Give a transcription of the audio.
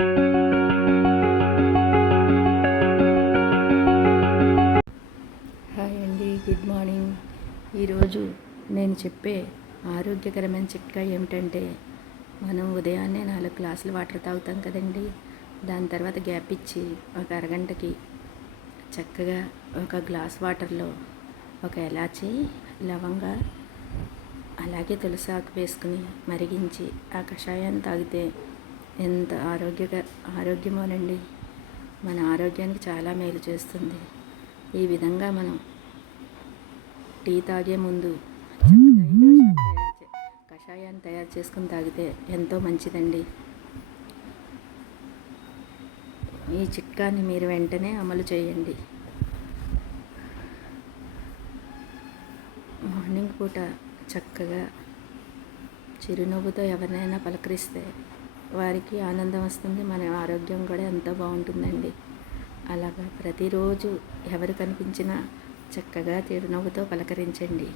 Hi అండి good morning. ఈరోజు నేను చెప్పే ఆరోగ్యకరమైన చిట్కా ఏమిటంటే మనం ఉదయాన్నే నాలుగు గ్లాసులు వాటర్ తాగుతాం కదండి. దాని తర్వాత గ్యాప్ ఇచ్చి ఒక అరగంటకి చక్కగా ఒక గ్లాస్ వాటర్లో ఒక ఎలాచి లవంగా అలాగే తులసాకు వేసుకుని మరిగించి ఆ కషాయాన్ని తాగితే ఎంత ఆరోగ్యక ఆరోగ్యమోనండి. మన ఆరోగ్యానికి చాలా మేలు చేస్తుంది. ఈ విధంగా మనం టీ తాగే ముందు తయారు కషాయాన్ని తయారు చేసుకుని తాగితే ఎంతో మంచిదండి. ఈ చిట్కాని మీరు వెంటనే అమలు చేయండి. మార్నింగ్ పూట చక్కగా చిరునవ్వుతో ఎవరినైనా పలకరిస్తే వారికి ఆనందం వస్తుంది. మన ఆరోగ్యం కూడా ఎంతో బాగుంటుందండి. అలాగా ప్రతిరోజు ఎవరు కనిపించినా చక్కగా చిరునవ్వుతో పలకరించండి.